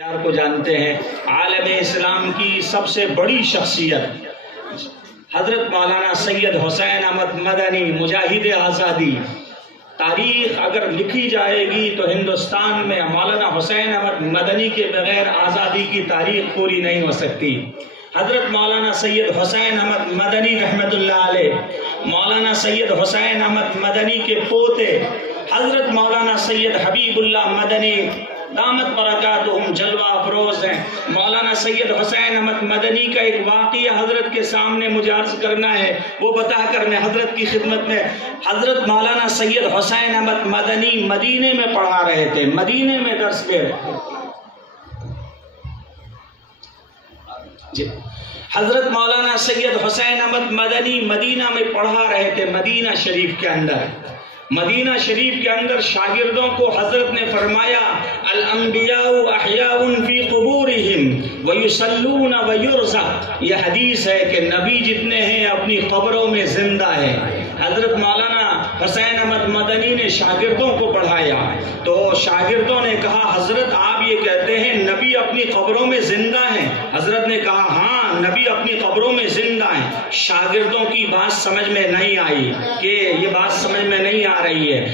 کو جانتے ہیں، عالم اسلام کی سب سے بڑی شخصیت حضرت مولانا سید حسین احمد مدنی، مجاہد آزادی۔ تاریخ اگر لکھی جائے گی تو ہندوستان میں مولانا حسین احمد مدنی کے بغیر آزادی کی تاریخ پوری نہیں ہو سکتی۔ حضرت مولانا سید حسین احمد مدنی رحمت اللہ علیہ، مولانا سید حسین احمد مدنی کے پوتے حضرت مولانا سید حبیب اللہ مدنی دامت برکاتہم جلوہ افروز ہیں۔ مولانا سید حسین احمد مدنی کا ایک واقعہ حضرت کے سامنے مجھے عرض کرنا ہے، وہ بتا کر میں حضرت کی خدمت میں۔ حضرت مولانا سید حسین احمد مدنی مدینے میں پڑھا رہے تھے، مدینے میں درس دے رہے تھے۔ حضرت مولانا سید حسین احمد مدنی مدینہ میں پڑھا رہے تھے، مدینہ شریف کے اندر۔ مدینہ شریف کے اندر شاگردوں کو حضرت نے فرمایا، الانبیاء احیاء فی قبورہم ویصلون ویرزق۔ یہ حدیث ہے کہ نبی جتنے ہیں اپنی قبروں میں زندہ ہیں۔ حضرت مولانا حسین احمد مدنی نے شاگردوں کو پڑھایا تو شاگردوں نے کہا، حضرت آپ یہ کہتے ہیں نبی اپنی قبروں میں زندہ ہیں؟ حضرت نے کہا ہاں، نبی اپنی قبروں میں زندہ ہیں۔ شاگردوں کی بات سمجھ میں نہیں آئی کہ یہ بات سمجھ میں نہیں آ رہی ہے۔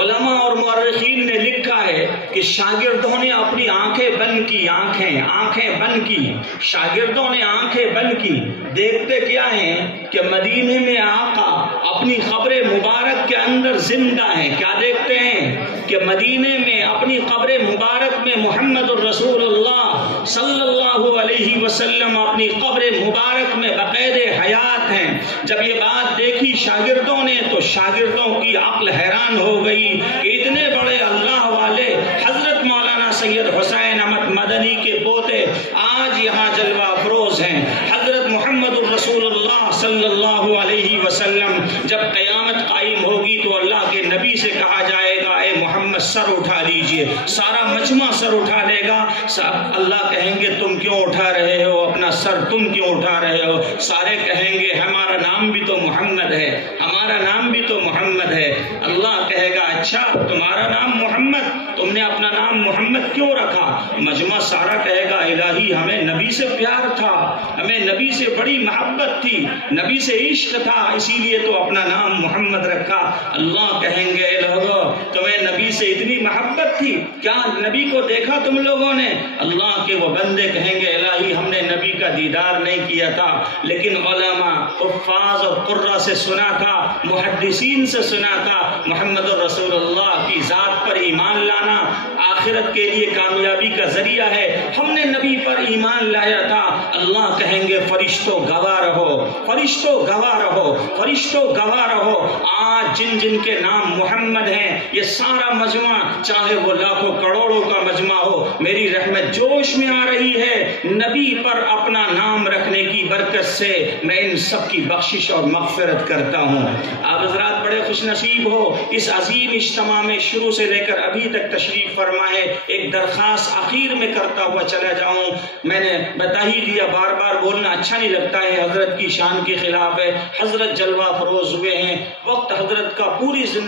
علماء اور مورخین نے لکھا ہے کہ شاگردوں نے اپنی آنکھیں بند کی، آنکھیں بند کی، شاگردوں نے آنکھیں بند کی۔ دیکھتے کیا ہیں کہ مدینے میں آقا اپنی قبر مبارک کے اندر زندہ ہیں۔ کیا دیکھتے ہیں کہ مدینے میں اپنی قبر مبارک میں محمد الرسول اللہ صلی اللہ علیہ وسلم اپنی قبر مبارک میں بقید حیات ہیں۔ جب یہ بات دیکھی شاگردوں نے تو شاگردوں کی عقل حیران ہو گئی کہ اتنے بڑے اللہ والے حضرت مولانا سید حسین احمد مدنی کے پوتے آج یہاں جلوہ افروز ہیں۔ حضرت محمد الرسول اللہ صلی اللہ علیہ وسلم جب قیامت قائم ہوگی تو اللہ کے نبی سے کہا جائے گا، اے محمد سر اٹھا لیجئے۔ سارا مجمع سر اٹھا لے گا۔ اللہ کہیں گے تم کیوں اٹھا رہے ہو اپنا سر، تم کیوں اٹھا رہے ہو؟ سارے کہیں گے ہمارا نام بھی تو محمد ہے، ہمارا نام بھی تو محمد ہے۔ اللہ کہے گا اچھا تمہارا نام محمد، تم نے اپنا نام محمد کیوں رکھا؟ مجمع سارا کہے گا الہی ہمیں نبی سے پیار تھا، ہمیں نبی سے بڑی محبت تھی، نبی سے عشق تھا، اسی لیے تو اپنا نام محمد رکھا۔ اللہ کہیں گے اے لوگو تمہیں نبی سے اتنی محبت تھی، کیا نبی کو دیکھا تم لوگوں نے؟ اللہ کے وہ بندے کہیں گے الہی ہم نے نبی کا دیدار نہیں کیا تھا، لیکن علماء حفاظ اور قراء سے سنا تھا، محدثین سے سنا تھا، محمد الرسول اللہ کی ذات پر ایمان لانا آخرت کے لیے کامیابی کا ذریعہ ہے، ہم نے نبی پر ایمان لایا تھا۔ اللہ کہیں گے فرشتوں گواہ رہو، فرشتوں گواہ رہو، فرشتوں گواہ رہو۔ آج جن جن کے نام محمد ہیں یہ سارا مجمع، چاہے وہ لاکھوں کروڑوں کا مجمع ہو، میری رحمت جوش میں آ رہی ہے نبی پر اپنا نام رکھنے کی برکت سے۔ میں ان سب کی بخشش اور مغفرت کرتا ہوں۔ آپ حضرات بڑے خوش نصیب ہو، اس عظیم اجتماع میں شروع سے لے کر ابھی تک تشریف فرما ہے۔ ایک درخواست آخر میں کرتا ہوا چلا جاؤں، میں نے بتا ہی دیا، بار بار بولنا اچھا نہیں لگتا ہے، حضرت کی شان کے خلاف ہے۔ حضرت جلوہ فروز ہوئے ہیں، وقت حضرت کا پوری زندگی